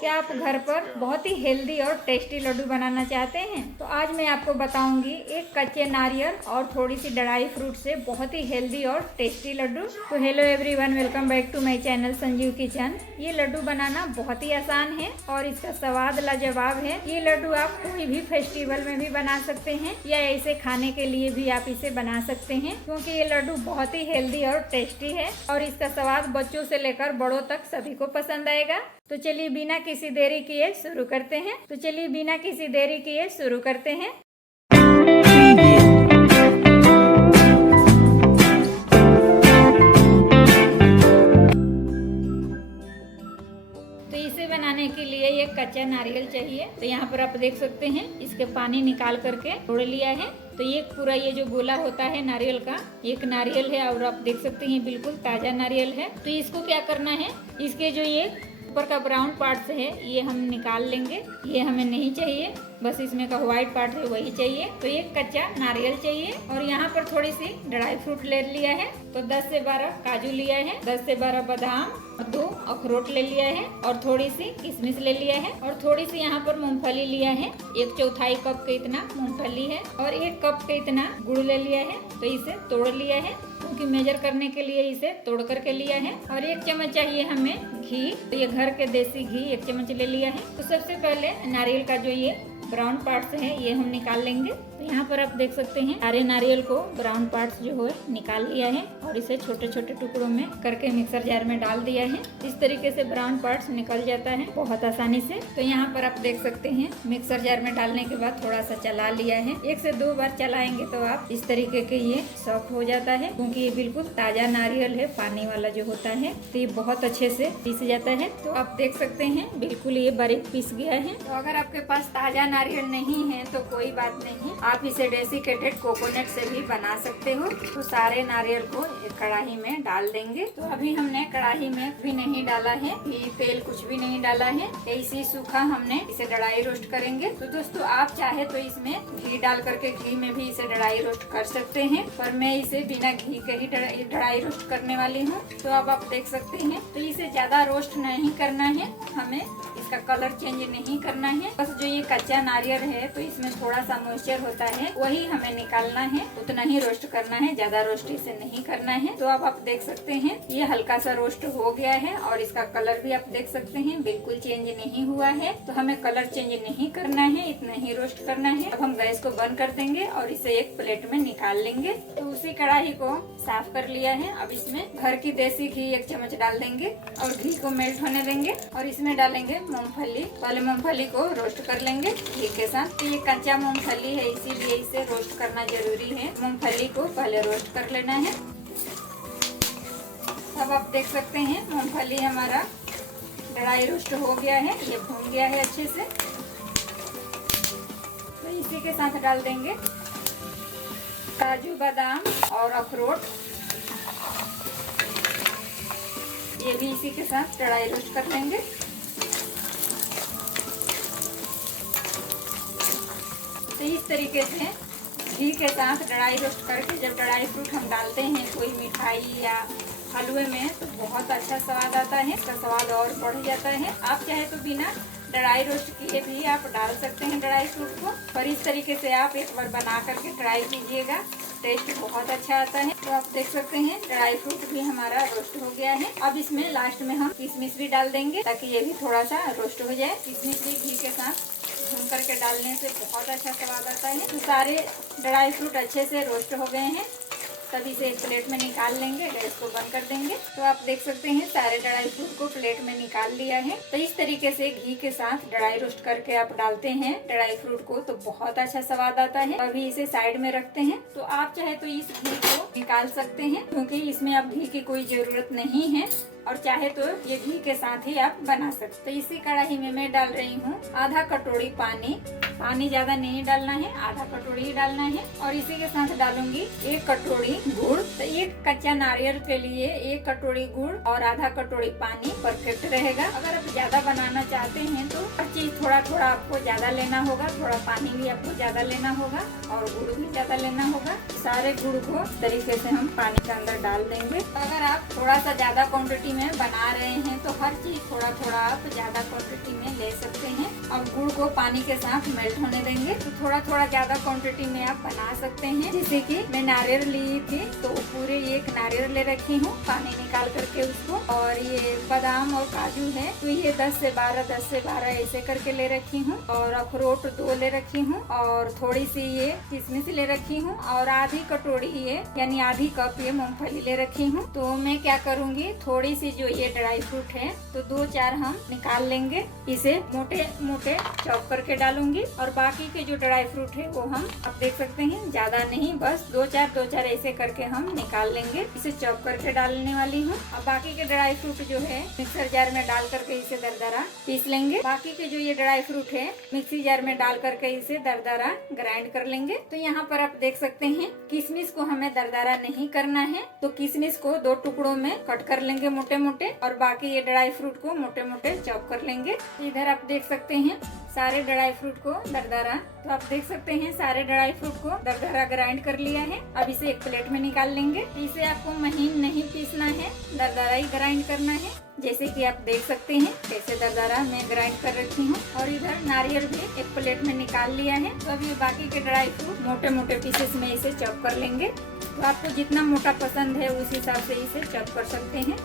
क्या आप घर पर बहुत ही हेल्दी और टेस्टी लड्डू बनाना चाहते हैं? तो आज मैं आपको बताऊंगी एक कच्चे नारियल और थोड़ी सी ड्राई फ्रूट से बहुत ही हेल्दी और टेस्टी लड्डू। तो hello everyone, welcome back to my channel Sanjeev kitchen. ये लड्डू बनाना बहुत ही आसान है और इसका स्वाद लाजवाब है। ये लड्डू आप कोई भी फेस्टिवल में भी बना सकते हैं या ऐसे खाने के लिए भी आप इसे बना सकते हैं, क्योंकि ये लड्डू बहुत ही हेल्दी और टेस्टी है और इसका स्वाद बच्चों से लेकर बड़ों तक सभी को पसंद आएगा। तो चलिए बिना किसी देरी किए शुरू करते हैं। तो इसे बनाने के लिए एक कच्चा नारियल चाहिए। तो यहाँ पर आप देख सकते हैं इसके पानी निकाल करके तोड़ लिया है। तो ये पूरा ये जो गोला होता है नारियल का, एक नारियल है और आप देख सकते हैं बिल्कुल ताजा नारियल है। तो इसको क्या करना है, इसके जो ये ऊपर का ब्राउन पार्ट है ये हम निकाल लेंगे, ये हमें नहीं चाहिए, बस इसमें का व्हाइट पार्ट है वही चाहिए। तो एक कच्चा नारियल चाहिए और यहाँ पर थोड़ी सी ड्राई फ्रूट ले लिया है। तो 10 से 12 काजू लिया है, 10 से 12 बादाम, 2 अखरोट ले लिया है और थोड़ी सी किशमिश ले लिया है और थोड़ी सी यहाँ पर मूंगफली लिया है। 1/4 कप के इतना मूंगफली है और 1 कप के इतना गुड़ ले लिया है। तो इसे तोड़ लिया है क्योंकि मेजर करने के लिए इसे तोड़ करके लिया है। और 1 चम्मच चाहिए हमें घी। तो ये घर के देसी घी 1 चम्मच ले लिया है। तो सबसे पहले नारियल का जो ये ब्राउन पार्ट्स है ये हम निकाल लेंगे। तो यहाँ पर आप देख सकते हैं सारे नारियल को ब्राउन पार्ट्स जो है निकाल लिया है और इसे छोटे छोटे टुकड़ों में करके मिक्सर जार में डाल दिया है। इस तरीके से ब्राउन पार्ट्स निकल जाता है बहुत आसानी से। तो यहाँ पर आप देख सकते हैं मिक्सर जार में डालने के बाद थोड़ा सा चला लिया है। 1 से 2 बार चलाएंगे तो आप इस तरीके के ये सॉफ्ट हो जाता है, क्योंकि ये बिल्कुल ताजा नारियल है, पानी वाला जो होता है। तो ये बहुत अच्छे से पीस जाता है। तो आप देख सकते हैं बिल्कुल ये बारीक पीस गया है। तो अगर आपके पास ताजा नारियल नहीं है तो कोई बात नहीं, आप इसे डेसिकेटेड कोकोनट से भी बना सकते हो। तो सारे नारियल को एक कढ़ाई में डाल देंगे। तो अभी हमने कढ़ाई में भी नहीं डाला है, घी तेल कुछ भी नहीं डाला है, ऐसे सूखा हमने इसे ड्राई रोस्ट करेंगे। तो दोस्तों आप चाहे तो इसमें घी डाल करके घी में भी इसे ड्राई रोस्ट कर सकते हैं, पर मैं इसे बिना घी के ही ड्राई रोस्ट करने वाली हूँ। तो अब आप देख सकते हैं, तो इसे ज्यादा रोस्ट नहीं करना है, हमें इसका कलर चेंज नहीं करना है। बस जो ये कच्चा नारियल है तो इसमें थोड़ा सा मॉइस्चर होता है, वही हमें निकालना है, उतना ही रोस्ट करना है, ज्यादा रोस्ट इसे नहीं करना है। तो अब आप देख सकते हैं ये हल्का सा रोस्ट हो गया है और इसका कलर भी आप देख सकते हैं बिल्कुल चेंज नहीं हुआ है। तो हमें कलर चेंज नहीं करना है, इतना ही रोस्ट करना है। अब हम गैस को बंद कर देंगे और इसे एक प्लेट में निकाल लेंगे। तो उसी कढ़ाई को साफ कर लिया है। अब इसमें घर की देसी घी 1 चम्मच डाल देंगे और घी को मेल्ट होने देंगे और इसमें डालेंगे मूंगफली। पहले मूंगफली को रोस्ट कर लेंगे घी के साथ। तो ये कच्चा मूंगफली है इसीलिए इसे रोस्ट करना जरूरी है। मूंगफली को पहले रोस्ट कर लेना है। अब आप देख सकते हैं मूंगफली हमारा ड्राई रोस्ट हो गया है, ये भून गया है अच्छे से। तो इसी के साथ डाल देंगे काजू बादाम और अखरोट, ये भी इसी के साथ ड्राई रोस्ट कर लेंगे। तो इस तरीके से घी के साथ ड्राई रोस्ट करके जब ड्राई फ्रूट हम डालते हैं कोई मिठाई या हलवे में तो बहुत अच्छा स्वाद आता है, इसका स्वाद और बढ़ जाता है। आप चाहे तो बिना ड्राई रोस्ट किए भी आप डाल सकते हैं ड्राई फ्रूट को, पर इस तरीके से आप एक बार बना करके ट्राई कीजिएगा, टेस्ट बहुत अच्छा आता है। तो आप देख सकते हैं ड्राई फ्रूट भी हमारा रोस्ट हो गया है। अब इसमें लास्ट में हम किशमिश भी डाल देंगे ताकि ये भी थोड़ा सा रोस्ट हो जाए। किशमिश भी घी के साथ भून करके डालने से बहुत अच्छा स्वाद आता है। तो सारे ड्राई फ्रूट अच्छे से रोस्ट हो गए हैं, तभी से एक प्लेट में निकाल लेंगे, गैस को बंद कर देंगे। तो आप देख सकते हैं सारे ड्राई फ्रूट को प्लेट में निकाल लिया है। तो इस तरीके से घी के साथ ड्राई रोस्ट करके आप डालते हैं ड्राई फ्रूट को तो बहुत अच्छा स्वाद आता है। अभी इसे साइड में रखते हैं। तो आप चाहे तो इस घी को निकाल सकते हैं, क्योंकि इसमें अब घी की कोई जरूरत नहीं है और चाहे तो ये घी के साथ ही आप बना सकते। तो इसी कढ़ाई में मैं डाल रही हूँ आधा कटोरी पानी। पानी ज्यादा नहीं डालना है, आधा कटोरी ही डालना है। और इसी के साथ डालूंगी 1 कटोरी गुड़। तो एक कच्चा नारियल के लिए 1 कटोरी गुड़ और आधा कटोरी पानी परफेक्ट रहेगा। अगर आप ज्यादा बनाना चाहते हैं तो हर चीज थोड़ा थोड़ा आपको ज्यादा लेना होगा, थोड़ा पानी भी आपको ज्यादा लेना होगा और गुड़ भी ज्यादा लेना होगा। सारे गुड़ को इस तरीके से हम पानी के अंदर डाल देंगे। अगर आप थोड़ा सा ज्यादा क्वांटिटी में बना रहे हैं तो हर चीज थोड़ा थोड़ा आप ज्यादा क्वांटिटी में ले सकते हैं। अब गुड़ को पानी के साथ मेल्ट होने देंगे तो थोड़ा थोड़ा ज्यादा क्वांटिटी में आप बना सकते हैं। जैसे कि मैं नारियल ली थी तो पूरे एक नारियल ले रखी हूँ पानी निकाल करके उसको, और ये बादाम और काजू है तो ये 10 से 12 ऐसे करके ले रखी हूँ, और अखरोट 2 ले रखी हूँ, और थोड़ी सी ये किशमिश ले रखी हूँ, और आधी कटोरी ये यानी आधी कप ये मूंगफली ले रखी हूँ। तो मैं क्या करूँगी, थोड़ी सी जो ये ड्राई फ्रूट है तो 2-4 हम निकाल लेंगे, इसे मोटे मोटे चॉप करके डालूंगी, और बाकी के जो ड्राई फ्रूट है वो हम आप देख सकते हैं ज्यादा नहीं, बस 2-4 ऐसे करके हम निकाल लेंगे। इसे चॉप करके डालने वाली हूँ। अब बाकी के ड्राई फ्रूट जो है मिक्सर जार में डाल करके इसे दरदरा पीस लेंगे। बाकी के जो ये ड्राई फ्रूट है मिक्सी जार में डाल करके इसे दरदरा ग्राइंड कर लेंगे। तो यहाँ पर आप देख सकते हैं किशमिश को हमें दरदरा नहीं करना है, तो किशमिश को 2 टुकड़ों में कट कर लेंगे मोटे मोटे, और बाकी ये ड्राई फ्रूट को मोटे मोटे चॉप कर लेंगे। इधर आप देख सकते हैं सारे ड्राई फ्रूट को दरदरा, तो आप देख सकते हैं सारे ड्राई फ्रूट को दरदरा ग्राइंड कर लिया है। अब इसे एक प्लेट में निकाल लेंगे। इसे आपको महीन नहीं पीसना है, दरदरा ही ग्राइंड करना है। जैसे कि आप देख सकते हैं कैसे दरदरा मैं ग्राइंड कर रखी हूँ। और इधर नारियल भी एक प्लेट में निकाल लिया है। तो अब ये बाकी के ड्राई फ्रूट मोटे मोटे पीसेस में इसे चॉप कर लेंगे। तो आपको जितना मोटा पसंद है उस हिसाब से इसे चॉप कर सकते हैं।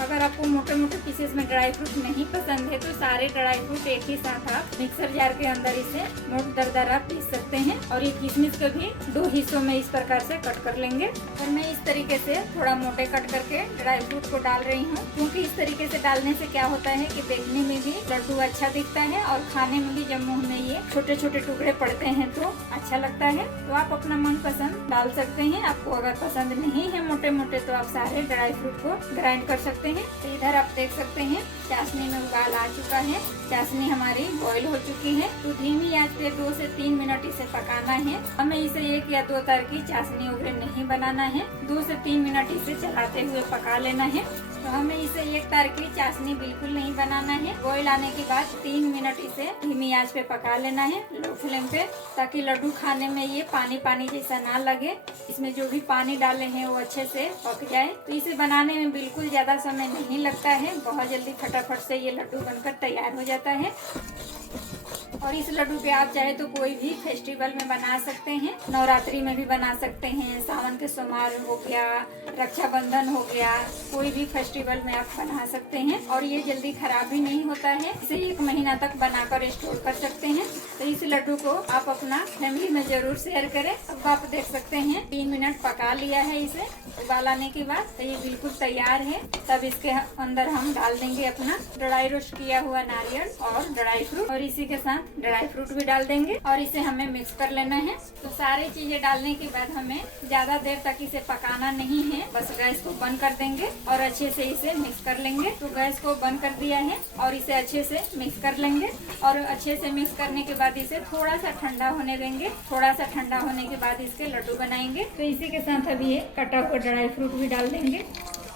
अगर आपको मोटे मोटे पीसेस में ड्राई फ्रूट नहीं पसंद है तो सारे ड्राई फ्रूट एक ही साथ आप मिक्सर जार के अंदर इसे मोट दरदरा पीस सकते हैं। और ये किशमिश को भी 2 हिस्सों में इस प्रकार से कट कर लेंगे। और मैं इस तरीके से थोड़ा मोटे कट करके ड्राई फ्रूट को डाल रही हूँ, क्योंकि इस तरीके से डालने से क्या होता है कि देखने में भी लड्डू अच्छा दिखता है और खाने में भी जब मुँह में ये छोटे छोटे टुकड़े पड़ते हैं तो अच्छा लगता है। तो आप अपना मन पसंद डाल सकते हैं। आपको अगर पसंद नहीं है मोटे मोटे तो आप सारे ड्राई फ्रूट को ग्राइंड कर सकते हैं। तो इधर आप देख सकते हैं चाशनी में उबाल आ चुका है, चाशनी हमारी बॉईल हो चुकी है। तो धीमी आंच पे 2 से 3 मिनट इसे पकाना है। हमें इसे 1 या 2 तार की चाशनी वगैरह नहीं बनाना है, 2 से 3 मिनट इसे चलाते हुए पका लेना है। तो हमें इसे 1 तार की चाशनी बिल्कुल नहीं बनाना है। बॉईल आने के बाद 3 मिनट इसे धीमी आंच पे पका लेना है लो फ्लेम पे, ताकि लड्डू खाने में ये पानी पानी जैसा ना लगे। इसमें जो भी पानी डाले हैं वो अच्छे से पक जाए। तो इसे बनाने में बिल्कुल ज्यादा समय नहीं लगता है, बहुत जल्दी फटाफट से ये लड्डू बनकर तैयार हो जाता है। और इस लड्डू पे आप चाहे तो कोई भी फेस्टिवल में बना सकते हैं, नवरात्रि में भी बना सकते हैं, सावन के सोमवार हो गया, रक्षाबंधन हो गया, कोई भी फेस्टिवल में आप बना सकते हैं। और ये जल्दी खराब भी नहीं होता है, इसे 1 महीना तक बनाकर स्टोर कर सकते हैं। तो इस लड्डू को आप अपना फैमिली में जरूर शेयर करें। अब आप देख सकते हैं 3 मिनट पका लिया है इसे उबाल आने के बाद, तो ये बिल्कुल तैयार है। तब इसके अंदर हम डाल देंगे अपना ड्राई रोस्ट किया हुआ नारियल और ड्राई फ्रूट, और इसी के साथ ड्राई फ्रूट भी डाल देंगे, और इसे हमें मिक्स कर लेना है। तो सारी चीजें डालने के बाद हमें ज्यादा देर तक इसे पकाना नहीं है, बस गैस को बंद कर देंगे और अच्छे से इसे मिक्स कर लेंगे। तो गैस को बंद कर दिया है और इसे अच्छे से मिक्स कर लेंगे, और अच्छे से मिक्स करने के बाद इसे थोड़ा सा ठंडा होने देंगे। थोड़ा सा ठंडा होने के बाद इसके लड्डू बनाएंगे। तो इसी के साथ अभी ये कटा हुआ ड्राई फ्रूट भी डाल देंगे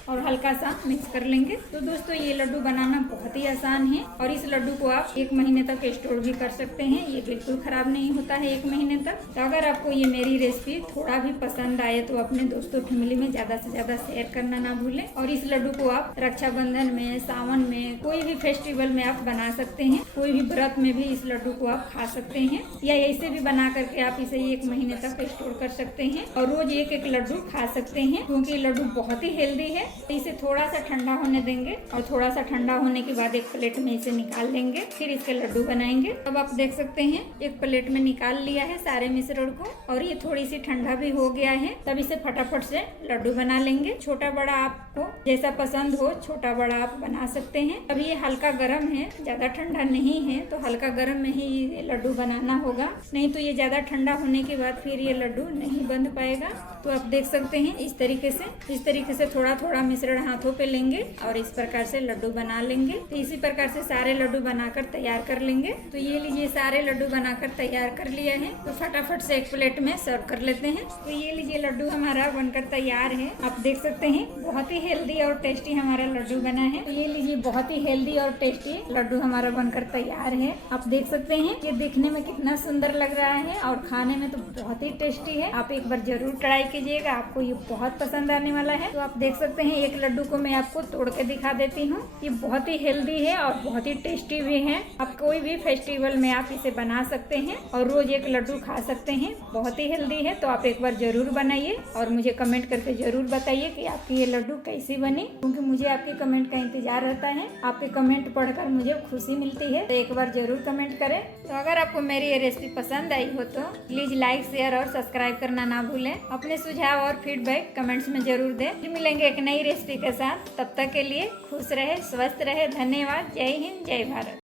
और हल्का सा मिक्स कर लेंगे। तो दोस्तों ये लड्डू बनाना बहुत ही आसान है, और इस लड्डू को आप 1 महीने तक स्टोर भी कर सकते हैं। ये बिल्कुल खराब नहीं होता है 1 महीने तक। तो अगर आपको ये मेरी रेसिपी थोड़ा भी पसंद आए तो अपने दोस्तों फैमिली में ज्यादा से ज्यादा शेयर करना ना भूलें। और इस लड्डू को आप रक्षाबंधन में, सावन में, कोई भी फेस्टिवल में आप बना सकते हैं। कोई भी व्रत में भी इस लड्डू को आप खा सकते हैं, या ऐसे भी बना करके आप इसे 1 महीने तक स्टोर कर सकते हैं और रोज 1-1 लड्डू खा सकते हैं, क्योंकि लड्डू बहुत ही हेल्दी है। इसे थोड़ा सा ठंडा होने देंगे, और थोड़ा सा ठंडा होने के बाद एक प्लेट में इसे निकाल लेंगे, फिर इसके लड्डू बनाएंगे। अब आप देख सकते हैं एक प्लेट में निकाल लिया है सारे मिश्रण को, और ये थोड़ी सी ठंडा भी हो गया है। तब इसे फटाफट से लड्डू बना लेंगे। छोटा बड़ा आपको जैसा पसंद हो छोटा बड़ा आप बना सकते हैं। अब ये हल्का गर्म है, ज्यादा ठंडा नहीं है, तो हल्का गर्म में ही ये लड्डू बनाना होगा, नहीं तो ये ज्यादा ठंडा होने के बाद फिर ये लड्डू नहीं बन पाएगा। तो आप देख सकते हैं इस तरीके से थोड़ा थोड़ा मिश्रण हाथों पे लेंगे और इस प्रकार से लड्डू बना लेंगे। तो इसी प्रकार से सारे लड्डू बनाकर तैयार कर लेंगे। तो ये लीजिए सारे लड्डू बनाकर तैयार कर लिया है। तो फटाफट से एक प्लेट में सर्व कर लेते हैं। तो ये लीजिए लड्डू हमारा बनकर तैयार है। आप देख सकते हैं बहुत ही हेल्दी और टेस्टी हमारा लड्डू बना है। तो ये लीजिए बहुत ही हेल्दी और टेस्टी लड्डू हमारा बनकर तैयार है। आप देख सकते हैं ये देखने में कितना सुंदर लग रहा है और खाने में तो बहुत ही टेस्टी है। आप एक बार जरूर ट्राई कीजिएगा, आपको ये बहुत पसंद आने वाला है। तो आप देख सकते हैं हैं। एक लड्डू को मैं आपको तोड़ के दिखा देती हूँ। ये बहुत ही हेल्दी है और बहुत ही टेस्टी भी है। आप कोई भी फेस्टिवल में आप इसे बना सकते हैं और रोज एक लड्डू खा सकते हैं। बहुत ही हेल्दी है, तो आप एक बार जरूर बनाइए और मुझे कमेंट करके जरूर बताइए कि आपकी ये लड्डू कैसी बनी, क्योंकि मुझे आपके कमेंट का इंतजार रहता है। आपके कमेंट पढ़कर मुझे खुशी मिलती है, तो एक बार जरूर कमेंट करें। तो अगर आपको मेरी ये रेसिपी पसंद आई हो तो प्लीज लाइक, शेयर और सब्सक्राइब करना ना भूलें। अपने सुझाव और फीडबैक कमेंट्स में जरूर दें। फिर मिलेंगे एक नई रेसिपी के साथ। तब तक के लिए खुश रहे, स्वस्थ रहे। धन्यवाद। जय हिंद, जय भारत।